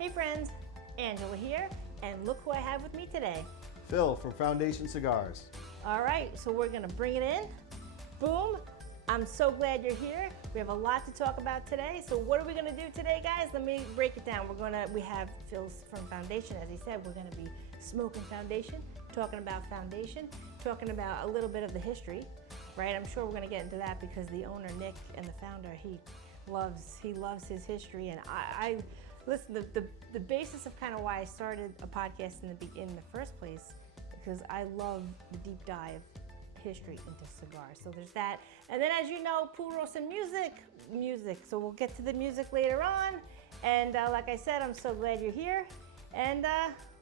Hey friends, Angela here, and look who I have with me today. Phil from Foundation Cigars. All right, so we're gonna bring it in. Boom. I'm so glad you're here. We have a lot to talk about today. So what are we gonna do today, guys? Let me break it down. We have Phil's from Foundation, as he said. We're gonna be smoking Foundation, talking about Foundation, talking about a little bit of the history, right? I'm sure we're gonna get into that because the owner, Nick, and the founder, he loves his history. And I listen, the basis of kind of why I started a podcast in the first place, because I love the deep dive history into cigars. So there's that. And then, as you know, puros and music. So we'll get to the music later on. And like I said, I'm so glad you're here. And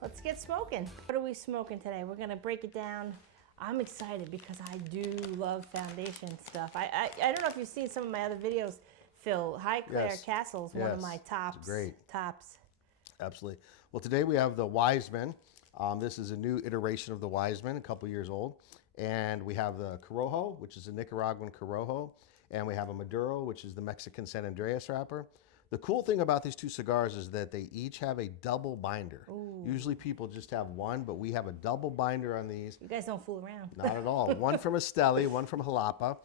let's get smoking. What are we smoking today? We're gonna break it down. I'm excited because I do love Foundation stuff. I don't know if you've seen some of my other videos, Phil. High Claire Castle's one of my tops. Great. Tops. Absolutely. Well, today we have the Wiseman. This is a new iteration of the Wiseman, a couple years old. And we have the Corojo, which is a Nicaraguan Corojo. And we have a Maduro, which is the Mexican San Andreas wrapper. The cool thing about these two cigars is that they each have a double binder. Ooh. Usually people just have one, but we have a double binder on these. You guys don't fool around. Not at all. One from Esteli, one from Jalapa.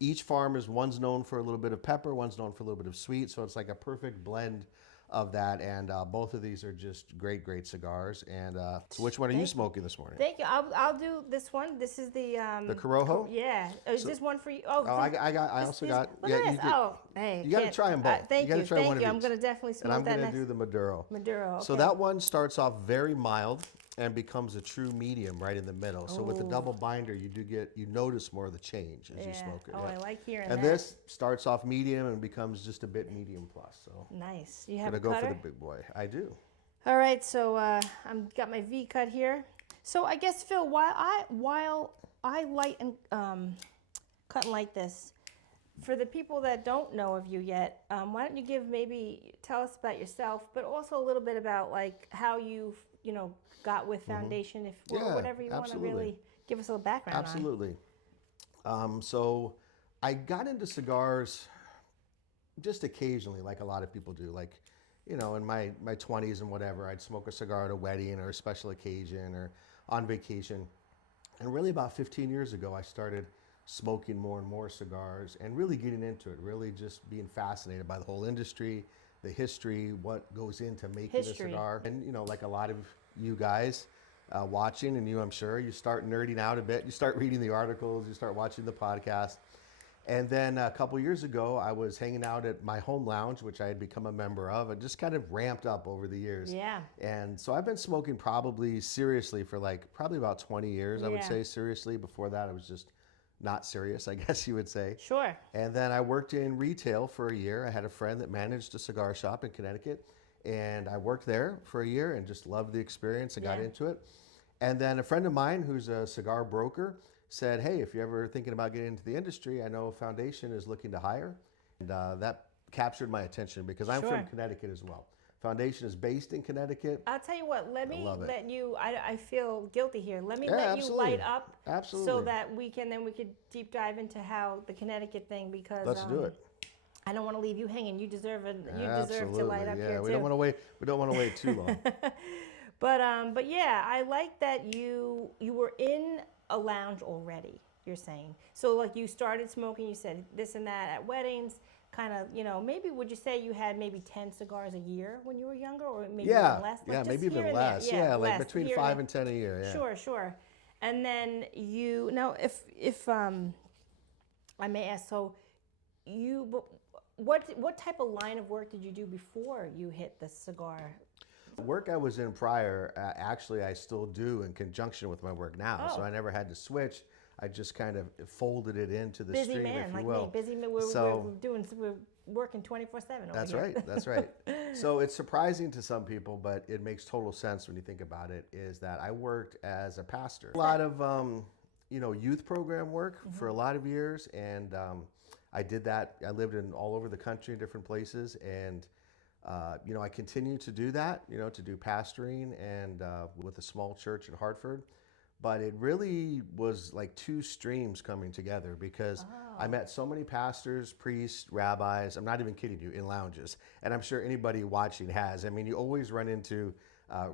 Each farm one's known for a little bit of pepper, one's known for a little bit of sweet, so it's like a perfect blend of that. And both of these are just great cigars. And so which one are you smoking this morning? Thank you. I'll do this one. This is the Corojo. Yeah. Is this one for you? Oh, I also got. Look at this. Hey, you got to try them both. Thank you. Thank you. I'm going to definitely smoke that. And I'm going to do the Maduro. Maduro. Okay. So that one starts off very mild and becomes a true medium right in the middle. So with the double binder, you notice more of the change as you smoke it. Oh, I like hearing that. And that. this starts off medium and becomes just a bit medium plus. So nice. You have a cutter? Go for the big boy. I do. All right. So I've got my V cut here. So I guess, Phil, while I light and cut and light this, for the people that don't know of you yet, why don't you tell us about yourself, but also a little bit about like how you got with Foundation, whatever you want to really give us a little background on. Absolutely. So I got into cigars just occasionally, like a lot of people do. Like, in my 20s and whatever, I'd smoke a cigar at a wedding or a special occasion or on vacation. And really about 15 years ago, I started smoking more and more cigars and really getting into it, really just being fascinated by the whole industry, the history, what goes into making a cigar. And, like a lot of you guys watching, and you, I'm sure, you start nerding out a bit. You start reading the articles, you start watching the podcast. And then a couple years ago, I was hanging out at my home lounge, which I had become a member of, and just kind of ramped up over the years. Yeah. And so I've been smoking probably seriously for probably about 20 years, I would say, seriously. Before that, I was just not serious, I guess you would say. Sure. And then I worked in retail for a year. I had a friend that managed a cigar shop in Connecticut, and I worked there for a year and just loved the experience and got into it. And then a friend of mine who's a cigar broker said, hey, if you're ever thinking about getting into the industry, I know Foundation is looking to hire. And that captured my attention because I'm from Connecticut as well. Foundation is based in Connecticut. I'll tell you what, let me let you, I feel guilty here. Let me let you light up so that we could deep dive into how the Connecticut thing, because let's do it. I don't want to leave you hanging. You deserve to light up here too. We don't want to wait too long. But yeah, I like that you were in a lounge already, you're saying. So like you started smoking, you said this and that at weddings, kind of, maybe would you say you had maybe 10 cigars a year when you were younger, or maybe even less? Like maybe even less. Like between 5 and 10 a year. Yeah. Sure. And then if I may ask, so what type of line of work did you do before you hit the cigar? The work I was in prior, actually I still do in conjunction with my work now. So I never had to switch. I just kind of folded it into the busy stream, man, if you will. Busy man. We're working 24/7 over That's here. That's right. So it's surprising to some people, but it makes total sense when you think about it, is that I worked as a pastor. A lot of, youth program work for a lot of years. And I did that. I lived all over the country in different places. And I continue to do that, to do pastoring and with a small church in Hartford. but it really was like two streams coming together because I met so many pastors, priests, rabbis. I'm not even kidding you, in lounges, and I'm sure anybody watching has. I mean, you always run into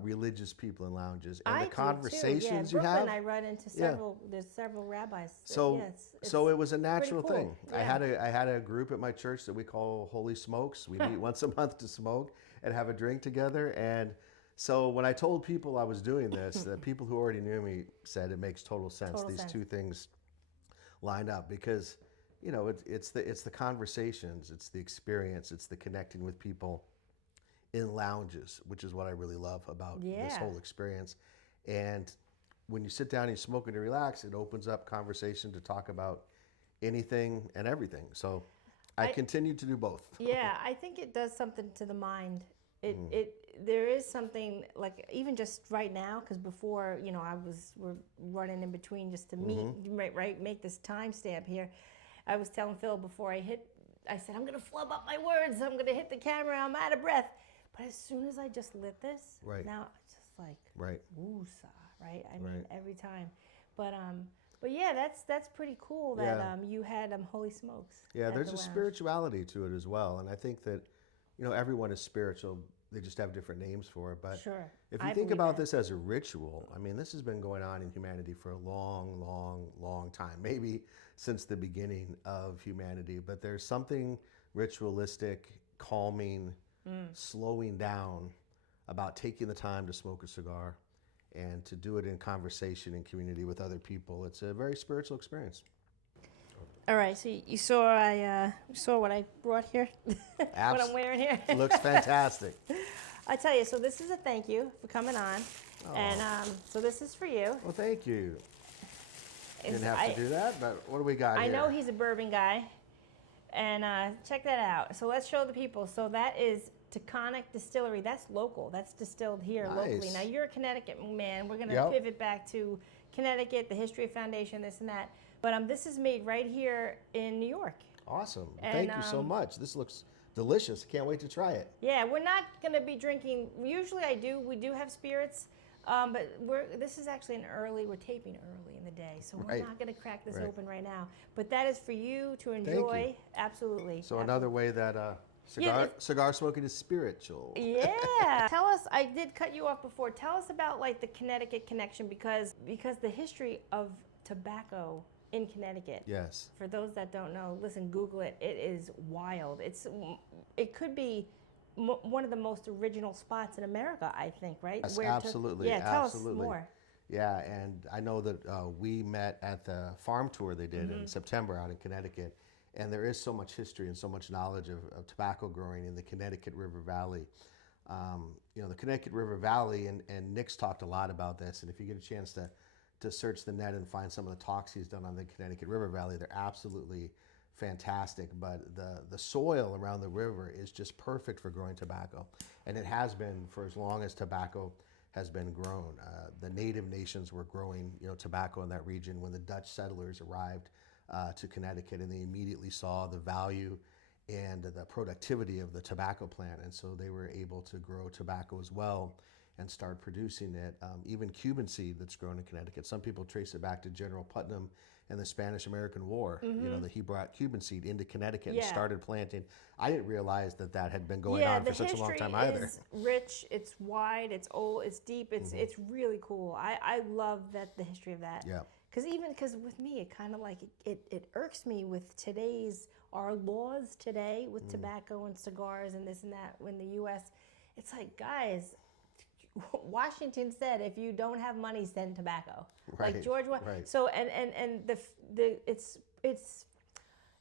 religious people in lounges, and I the do too. Yeah, conversations you Brooklyn, have. I run into Yeah. several. There's several rabbis. So, yeah, so it was a pretty natural cool. thing. Yeah. I had a group at my church that we call Holy Smokes. We meet once a month to smoke and have a drink together. And so when I told people I was doing this, the people who already knew me said it makes total sense. Total These sense. two things lined up because, you know, it's the conversations, it's the experience, it's the connecting with people in lounges, which is what I really love about this Yeah. whole experience. And when you sit down and you smoke and you relax, it opens up conversation to talk about anything and everything. So I continue to do both. Yeah, I think it does something to the mind. Mm-hmm. There is something like even just right now, because before, you know, we're running in between just to meet, Mm-hmm. right, make this timestamp here. I was telling Phil before I said, I'm gonna flub up my words, I'm gonna hit the camera, I'm out of breath. But as soon as I just lit this, Right. now it's just like Right. woosah, right? I mean, Right. every time. But yeah, that's pretty cool that Yeah. You had Holy Smokes. Yeah, at there's the a lounge. spirituality to it as well. And I think that, you know, everyone is spiritual. They just have different names for it. But Sure. if you I think believe about that. this as a ritual, I mean, this has been going on in humanity for a long, long, long time, maybe since the beginning of humanity. But there's something ritualistic, calming, slowing down about taking the time to smoke a cigar and to do it in conversation and community with other people. It's a very spiritual experience. All right, so you saw what I brought here, what I'm wearing here. Looks fantastic. I tell you, so this is a thank you for coming on, and so this is for you. Well, thank you. Didn't have I to do that, but what do we got I here? know he's a bourbon guy, and check that out. So let's show the people. So that is Taconic Distillery. That's local. That's distilled here locally. Nice. Now you're a Connecticut man. We're gonna Yep. pivot back to Connecticut, the History of Foundation, this and that. But this is made right here in New York. Awesome. And, Thank you so much. This looks delicious. Can't wait to try it. Yeah, we're not going to be drinking. Usually we do have spirits, but this is actually we're taping early in the day, so we're Right. not going to crack this Right. open right now. But that is for you to enjoy. Absolutely. So another way that cigar smoking is spiritual. Yeah. Tell us, I did cut you off before. Tell us about like the Connecticut connection because the history of tobacco in Connecticut. Yes. For those that don't know, listen, Google it. It is wild. It could be one of the most original spots in America, I think, right? Yes, Where absolutely. Yeah, tell Absolutely. us more. Yeah, and I know that we met at the farm tour they did in September out in Connecticut, and there is so much history and so much knowledge of tobacco growing in the Connecticut River Valley. You know, the Connecticut River Valley, and Nick's talked a lot about this, and if you get a chance to search the net and find some of the talks he's done on the Connecticut River Valley, they're absolutely fantastic. But the soil around the river is just perfect for growing tobacco, and it has been for as long as tobacco has been grown. The native nations were growing, you know, tobacco in that region when the Dutch settlers arrived to Connecticut, and they immediately saw the value and the productivity of the tobacco plant, and so they were able to grow tobacco as well and start producing it. Even Cuban seed that's grown in Connecticut. Some people trace it back to General Putnam and the Spanish-American War. You know, that he brought Cuban seed into Connecticut and started planting. I didn't realize that had been going on for such a long time either. Yeah, the history is rich, it's wide, it's old, it's deep, it's really cool. I love the history of that. Yeah. Because with me, it kind of like, it irks me with our laws today with tobacco and cigars and this and that in the U.S. It's like, guys, Washington said, if you don't have money, send tobacco. Right, Like George. right. So and it's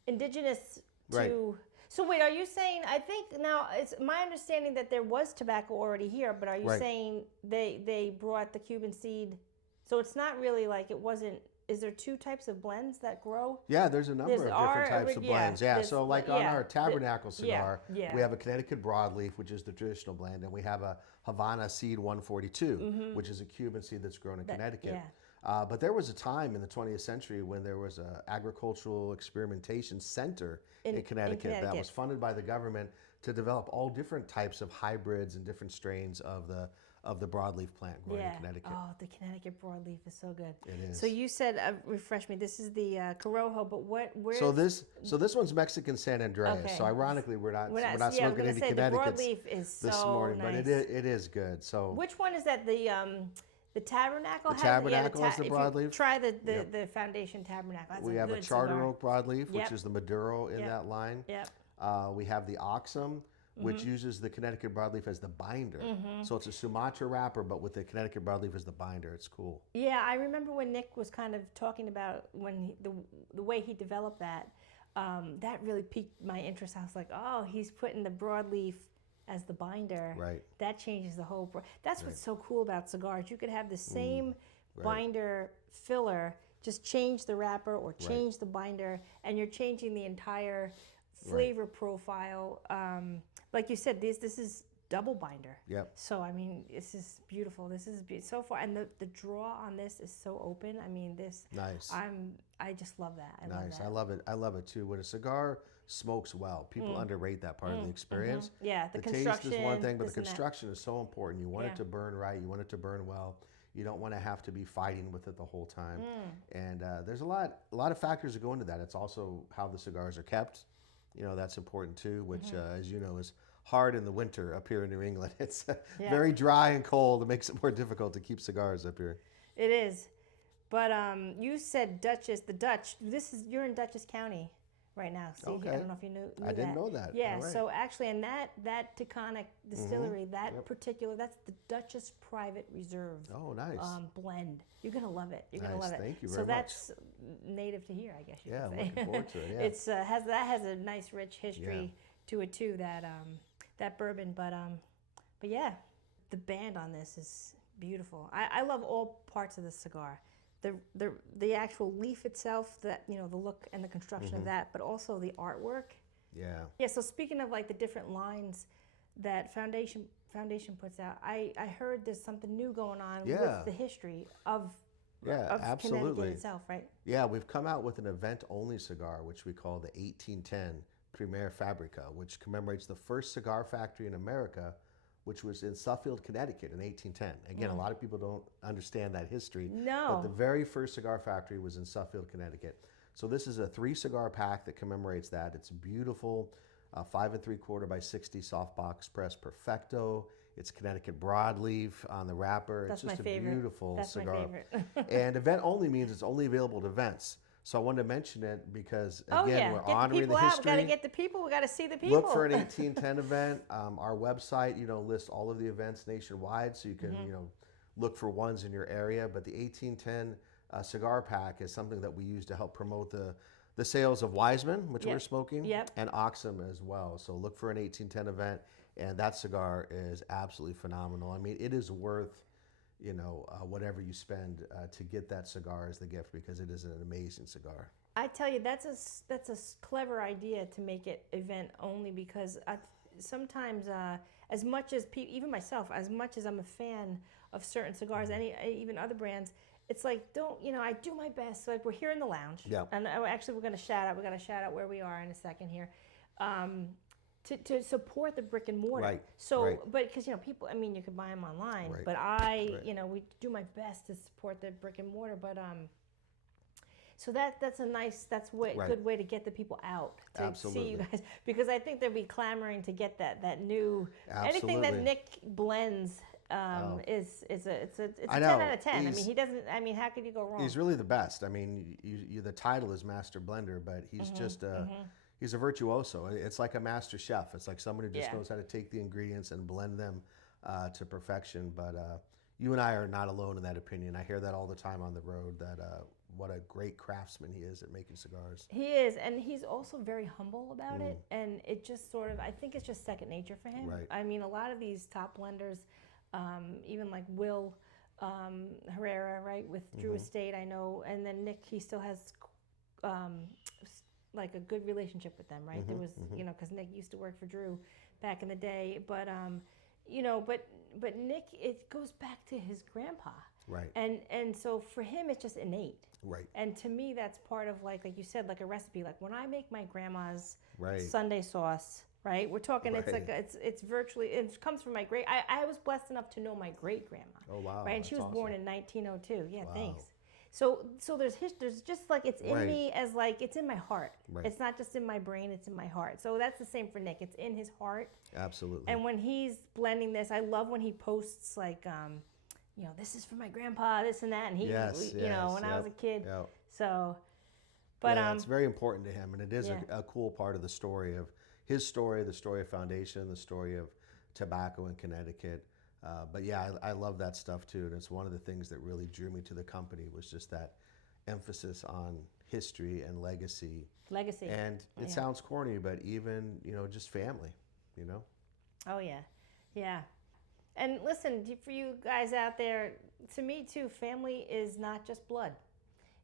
indigenous to. Right. So wait, are you saying? I think now it's my understanding that there was tobacco already here, but are you Right. saying they brought the Cuban seed? So it's not really like it wasn't. Is there two types of blends that grow? Yeah, there's a number of different types of blends. Yeah, so like on our Tabernacle cigar, we have a Connecticut Broadleaf, which is the traditional blend, and we have a Havana Seed 142, which is a Cuban seed that's grown in Connecticut. But there was a time in the 20th century when there was an agricultural experimentation center in Connecticut that was funded by the government to develop all different types of hybrids and different strains of the of the broadleaf plant growing in Connecticut. Oh, the Connecticut broadleaf is so good. It is. So you said, refresh me. This is the Corojo, but where? So this one's Mexican San Andreas. Okay. So ironically, we're not yeah, smoking any Connecticut's the broadleaf is so this morning, nice. but it is good. So which one is that? The Tabernacle. The Tabernacle is the broadleaf. If you try the Foundation Tabernacle. That's we have a Charter cigar. Oak broadleaf, which is the Maduro in that line. Yep. We have the Oxum, which uses the Connecticut broadleaf as the binder. So it's a Sumatra wrapper, but with the Connecticut broadleaf as the binder. It's cool. Yeah, I remember when Nick was kind of talking about the way he developed that. That really piqued my interest. I was like, oh, he's putting the broadleaf as the binder. Right. That changes the whole. That's what's so cool about cigars. You could have the same binder filler, just change the wrapper or change the binder, and you're changing the entire flavor profile. Like you said, this is double binder. Yep. So I mean, this is beautiful. This is so far, and the draw on this is so open. I mean, this. Nice. I just love that. Nice. I love it. I love it too. When a cigar smokes well, people underrate that part of the experience. Yeah, the construction. Taste is one thing, but the construction is so important. You want it to burn right. You want it to burn well. You don't want to have to be fighting with it the whole time. And there's a lot of factors that go into that. It's also how the cigars are kept. You know, that's important too, which, as you know, is hard in the winter up here in New England. It's very dry and cold. It makes it more difficult to keep cigars up here. It is. But you said Dutchess, the Dutch. You're in Dutchess County right now. See, Okay. I don't know if you knew I didn't know that. Yeah, All right. so actually, and that Taconic distillery, particular, that's the Dutchess Private Reserve. Oh, nice. Blend. You're gonna love it. You're gonna love it. Thank you very much. So that's native to here, I guess you could say. Looking forward to it. Yeah. It's has a nice rich history to it too. That bourbon, but yeah, the band on this is beautiful. I love all parts of the cigar. The actual leaf itself, that the look and the construction of that, but also the artwork. Yeah. Yeah. So speaking of like the different lines that Foundation puts out, I heard there's something new going on with the history of absolutely. Connecticut itself, right? Yeah, we've come out with an event-only cigar, which we call the 1810 Primer Fabrica, which commemorates the first cigar factory in America, which was in Suffield, Connecticut in 1810. Again, a lot of people don't understand that history. No. But the very first cigar factory was in Suffield, Connecticut. So this is a 3-cigar pack that commemorates that. It's beautiful, 5 3/4 by 60 softbox press Perfecto. It's Connecticut broadleaf on the wrapper. That's it's just my favorite. A beautiful cigar. That's my favorite. And event only means it's only available at events. So I wanted to mention it because, again, we're get honoring the history. We got to get the people. We got to see the people. Look for an 1810 event. Our website, lists all of the events nationwide, so you can, look for ones in your area. But the 1810 cigar pack is something that we use to help promote the sales of Wiseman, which we're smoking, and Oxum as well. So look for an 1810 event, and that cigar is absolutely phenomenal. I mean, it is worth whatever you spend to get that cigar as the gift, because it is an amazing cigar. I tell you, that's a clever idea to make it event only, because sometimes, as much as even myself, as much as I'm a fan of certain cigars, even other brands, it's like, I do my best. So like, we're here in the lounge, and actually we're going to shout out where we are in a second here. To support the brick and mortar. Right. So, but because people, I mean, you can buy them online, but we do my best to support the brick and mortar. But so that's a good way to get the people out to see you guys, because I think they'll be clamoring to get that new anything that Nick blends. It's a 10 out of 10. I mean, he doesn't. I mean, how could you go wrong? He's really the best. I mean, the title is Master Blender, but he's just he's a virtuoso. It's like a master chef. It's like someone who just knows how to take the ingredients and blend them to perfection. But you and I are not alone in that opinion. I hear that all the time on the road, that what a great craftsman he is at making cigars. He is, and he's also very humble about it. And it just sort of, I think it's just second nature for him. Right. I mean, a lot of these top blenders, even like Will Herrera, right, with Drew Estate, I know, and then Nick, he still has like a good relationship with them, right? There was, because Nick used to work for Drew back in the day, but but Nick, it goes back to his grandpa, right? And so for him, it's just innate, right? And to me, that's part of like you said, like a recipe. Like when I make my grandma's right. Sunday sauce, right? We're talking, it's Right. like, it's virtually, it comes from my great, I was blessed enough to know my great grandma. Oh, wow. Right? And she That's was born awesome. in 1902. Yeah, Wow. thanks. So there's just like, it's in Right. me as like, it's in my heart. Right. It's not just in my brain, it's in my heart. So that's the same for Nick. It's in his heart. Absolutely. And when he's blending this, I love when he posts like, you know, this is for my grandpa, this and that. And he, Yes, you know, yes, when I was a kid. Yep. So, but Yeah, it's very important to him, and it is yeah. a cool part of the story of his story, the story of Foundation, the story of tobacco in Connecticut. But yeah, I love that stuff too, and it's one of the things that really drew me to the company was just that emphasis on history and legacy. Legacy. And it Yeah. sounds corny, but even just family, Oh yeah, yeah. And listen, for you guys out there, to me too, family is not just blood.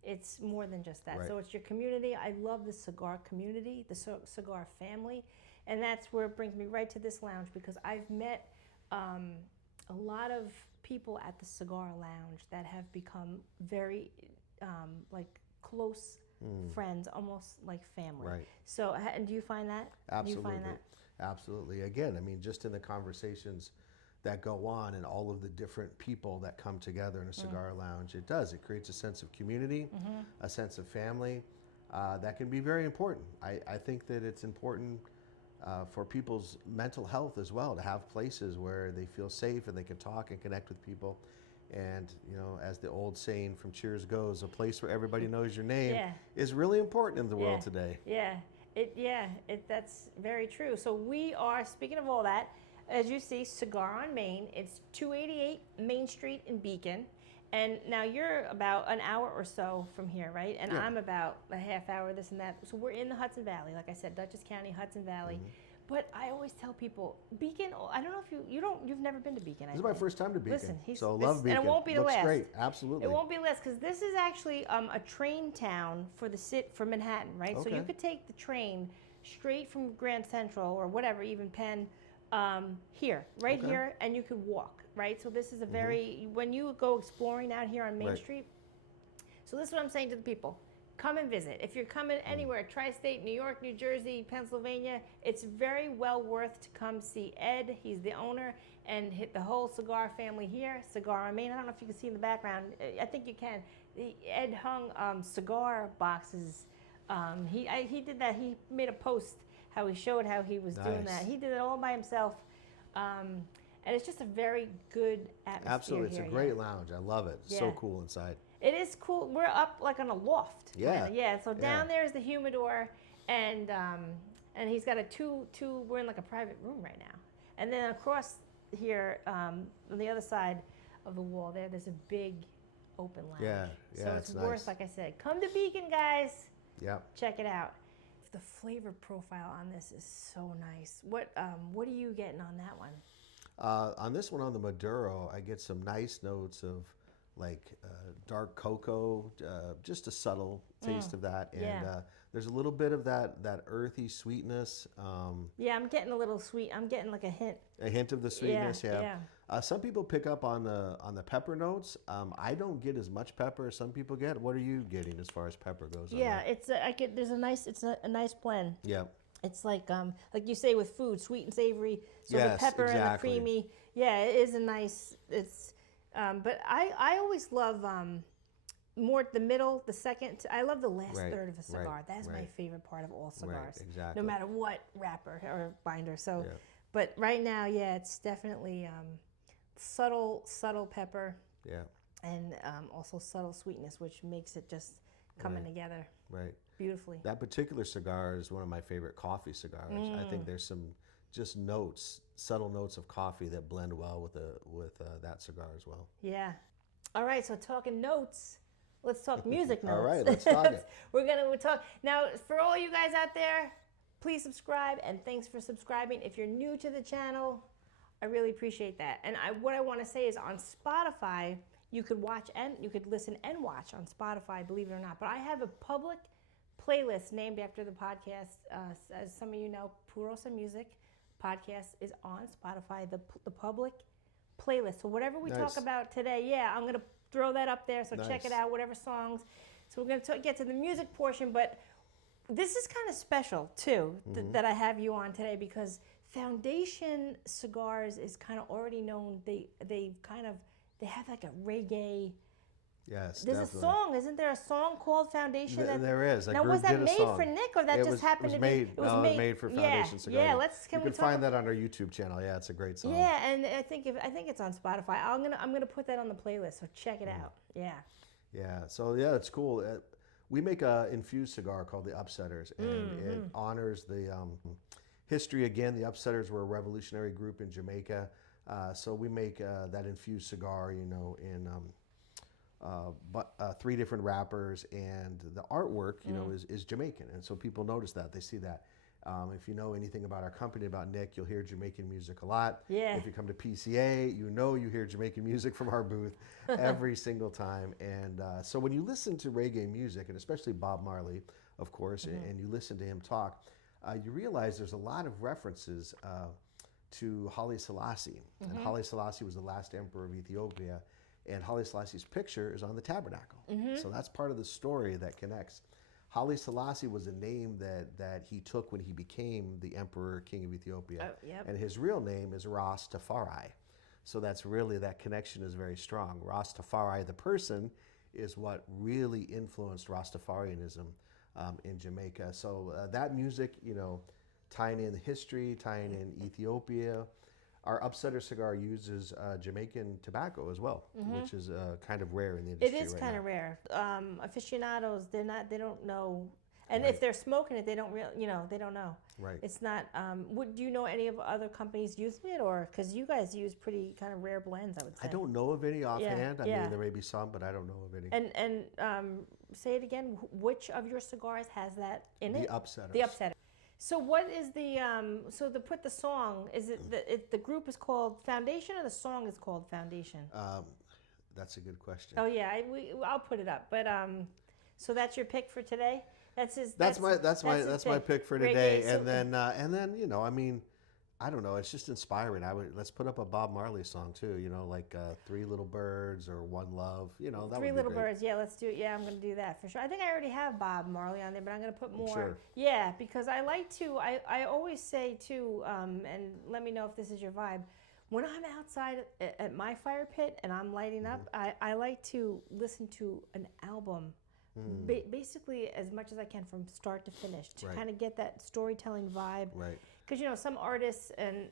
It's more than just that. Right. So it's your community. I love the cigar community, the cigar family, and that's where it brings me right to this lounge because I've met a lot of people at the cigar lounge that have become very like close friends, almost like family. Right. So, and do you find that? Absolutely. Do you find that? Absolutely. Again, I mean, just in the conversations that go on and all of the different people that come together in a cigar lounge, it does. It creates a sense of community, a sense of family that can be very important. I think that it's important for people's mental health as well to have places where they feel safe and they can talk and connect with people. And, as the old saying from Cheers goes, a place where everybody knows your name is really important in the world today. Yeah, that's very true. So we are, speaking of all that, as you see, Cigar on Main. It's 288 Main Street in Beacon. And now you're about an hour or so from here, right? And I'm about a half hour, this and that. So we're in the Hudson Valley, like I said, Dutchess County, Hudson Valley. But I always tell people, Beacon. I don't know if you've never been to Beacon. This is my first time to Beacon. Listen, so love Beacon. and it won't be the Looks last. great, absolutely. It won't be less because this is actually a train town for Manhattan, right? So you could take the train straight from Grand Central or whatever, even Penn, here, here, and you could walk, right? So this is a very when you go exploring out here on Main Street. So this is what I'm saying to the people. Come and visit. If you're coming anywhere, tri-state, New York, New Jersey, Pennsylvania, it's very well worth to come see Ed. He's the owner, and hit the whole cigar family here. Cigar on Main. I don't know if you can see in the background. I think you can. Ed hung cigar boxes. He did that. He made a post how he showed how he was doing that. He did it all by himself. And it's just a very good atmosphere. Absolutely. It's here, a great lounge. I love it. It's so cool inside. It is cool. We're up like on a loft. Yeah. Yeah. So down there is the humidor, and he's got a two. We're in like a private room right now, and then across here on the other side of the wall there's a big open lounge. Yeah. So it's worth, nice. like I said, come to Beacon, guys. Yeah. Check it out. The flavor profile on this is so nice. What are you getting on that one? On this one, on the Maduro, I get some nice notes of like dark cocoa, just a subtle taste of that, and there's a little bit of that earthy sweetness. Yeah, I'm getting a little sweet. I'm getting like a hint. A hint of the sweetness, yeah. Some people pick up on the pepper notes. I don't get as much pepper as some people get. What are you getting as far as pepper goes? Yeah, there's a nice, it's a nice blend. Yeah. It's like you say with food, sweet and savory. So the pepper and the creamy. Yeah, it is a nice. It's, but I always love more the middle, the second. I love the last third of a cigar. That's my favorite part of all cigars. Right, exactly. No matter what wrapper or binder. So, but right now, it's definitely subtle pepper. Yeah. And also subtle sweetness, which makes it just coming together. Right. Beautifully. That particular cigar is one of my favorite coffee cigars. I think there's some just notes, subtle notes of coffee that blend well with that cigar as well. Yeah. All right. So talking notes, let's talk music notes. All right, let's talk it. We're gonna talk now. For all you guys out there, please subscribe, and thanks for subscribing. If you're new to the channel, I really appreciate that. And what I want to say is on Spotify, you could watch and you could listen and watch on Spotify, believe it or not. But I have a public playlist named after the podcast. As some of you know, Purosa Music podcast is on Spotify, the public playlist. So whatever we talk about today, I'm going to throw that up there. So check it out, whatever songs. So we're going to get to the music portion, but this is kind of special too that I have you on today, because Foundation Cigars is kind of already known. They have like a reggae. Yes, There's definitely. a song, isn't there? A song called Foundation. There is. A Now, group was that did a made song. for Nick, or that It just happened to made, be? It was no, made. it was made for Foundation Cigar. Yeah. You We can talk find that on our YouTube channel. Yeah, it's a great song. Yeah, and I think it's on Spotify. I'm gonna put that on the playlist, so check it out. Yeah. Yeah. So yeah, it's cool. We make a infused cigar called the Upsetters, and it honors the history. Again, the Upsetters were a revolutionary group in Jamaica. So we make that infused cigar, you know, in 3 different wrappers, and the artwork, you know, is Jamaican, and so people notice that, they see that. If you know anything about our company, about Nick, you'll hear Jamaican music a lot. Yeah. If you come to PCA, you hear Jamaican music from our booth every single time. And so when you listen to reggae music, and especially Bob Marley, of course, and you listen to him talk, you realize there's a lot of references to Haile Selassie. And Haile Selassie was the last emperor of Ethiopia. And Haile Selassie's picture is on the tabernacle. So that's part of the story that connects. Haile Selassie was a name that he took when he became the emperor king of Ethiopia. And his real name is Rastafari. So that's really, that connection is very strong. Rastafari, the person, is what really influenced Rastafarianism in Jamaica. So that music, you know, tying in history, tying in Ethiopia. Our Upsetter cigar uses Jamaican tobacco as well, which is kind of rare in the industry. It is kind of rare. Aficionados, they don't know, and Right. if they're smoking it, they don't they don't know. Right. It's not. Do you know any of other companies using it, or because you guys use pretty kind of rare blends? I would say. I don't know of any offhand. I yeah. mean, there may be some, but I don't know of any. And say it again. Which of your cigars has that in it? The Upsetters. The Upsetter. So what is the so to put the song? Is it the group is called Foundation, or the song is called Foundation? That's a good question. Oh yeah, I'll put it up. But so that's your pick for today. That's my pick for today. Reggae, and then you know, I mean, I don't know. It's just inspiring. Let's put up a Bob Marley song too. You know, like 3 Little Birds or One Love. You know, that 3 would be Little great. Birds. Yeah, let's do it. Yeah, I'm going to do that for sure. I think I already have Bob Marley on there, but I'm going to put more. Sure. Yeah, because I like to. I always say too, and let me know if this is your vibe. When I'm outside at my fire pit and I'm lighting up, I like to listen to an album. Basically as much as I can from start to finish to kind of get that storytelling vibe. Right. Because you know some artists and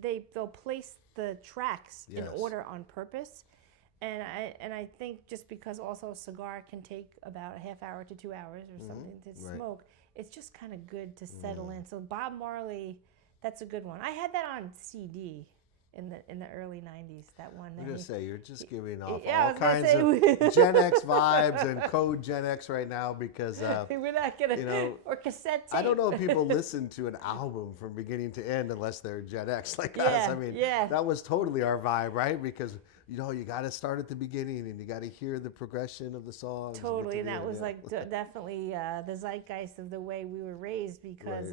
they'll place the tracks in order on purpose, and I think just because also a cigar can take about a half hour to 2 hours or something to smoke, it's just kind of good to settle in. So Bob Marley, that's a good one. I had that on CD in the early 90s, that one. I'm going to say, you're just giving off Yeah, all kinds of Gen X vibes and code Gen X right now, because we're not gonna, you know, or cassette tape. I don't know if people listen to an album from beginning to end unless they're Gen X like us. I mean, that was totally our vibe, right? Because you know, you got to start at the beginning and you got to hear the progression of the songs. Totally, and that was like definitely the zeitgeist of the way we were raised, because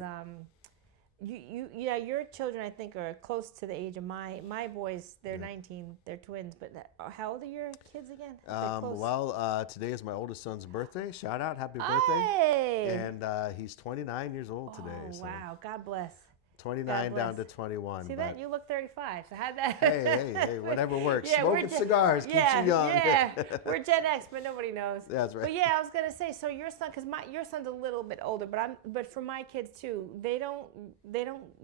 your children, I think, are close to the age of my boys. They're 19, they're twins. But how old are your kids again? Well, today is my oldest son's birthday. Shout out, happy birthday! Hey! And he's 29 years old today. Oh, so wow, God bless. 29 down to 21. See that? You look 35. So had that. Hey, whatever works. Smoking cigars keeps you young. Yeah, we're Gen X, but nobody knows. That's right. But yeah, I was gonna say, so your son, because your son's a little bit older, but for my kids too, they don't.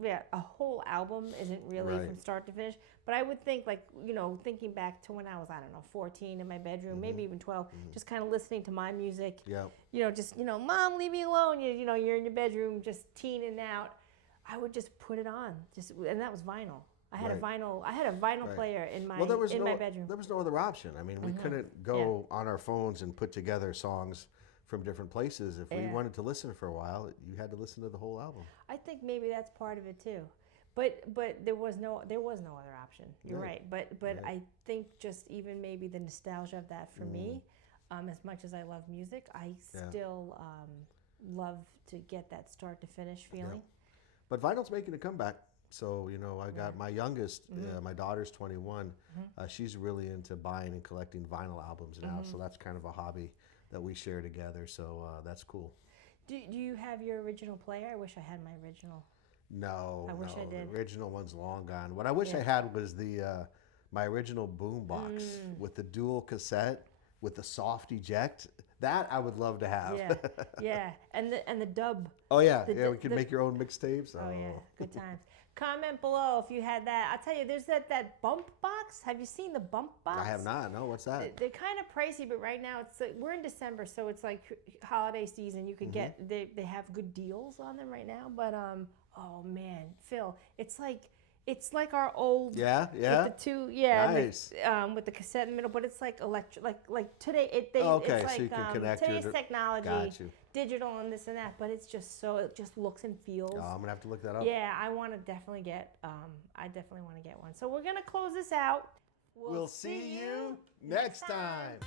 Yeah, a whole album isn't really from start to finish. But I would think, like, you know, thinking back to when I was, 14 in my bedroom, maybe even 12, just kind of listening to my music. Yeah. You know, just Mom, leave me alone. You know, you're in your bedroom, just teening out. I would just put it on, and that was vinyl. I had a vinyl player in my my bedroom. There was no other option. I mean, we couldn't go on our phones and put together songs from different places. If we wanted to listen for a while, you had to listen to the whole album. I think maybe that's part of it too, but there was no other option. You're right. But I think just even maybe the nostalgia of that for me, as much as I love music, I still love to get that start to finish feeling. Yeah. But vinyl's making a comeback. So, you know, I got my youngest, my daughter's 21. She's really into buying and collecting vinyl albums now. So that's kind of a hobby that we share together. So that's cool. Do you have your original player? I wish I had my original. No, I wish I did. The original one's long gone. What I wish Yeah. I had was the my original boom box with the dual cassette with the soft eject. That I would love to have. Yeah, yeah, and the dub. Oh yeah, The- yeah. We can the- make your own mixtapes. Oh yeah, good times. Comment below if you had that. I'll tell you, there's that bump box. Have you seen the bump box? I have not. No, what's that? They're kind of pricey, but right now we're in December, so it's like holiday season. You could get they have good deals on them right now. But oh man, Phil, it's like our old Yeah. with the two Nice. with the cassette in the middle, but it's like electric like today Okay, it's like so you can connect today's your- technology, Got you. digital and this and that, but it's just it just looks and feels. Oh, I'm gonna have to look that up. Yeah, I want to definitely get I definitely want to get one. So we're gonna close this out. We'll see you next time.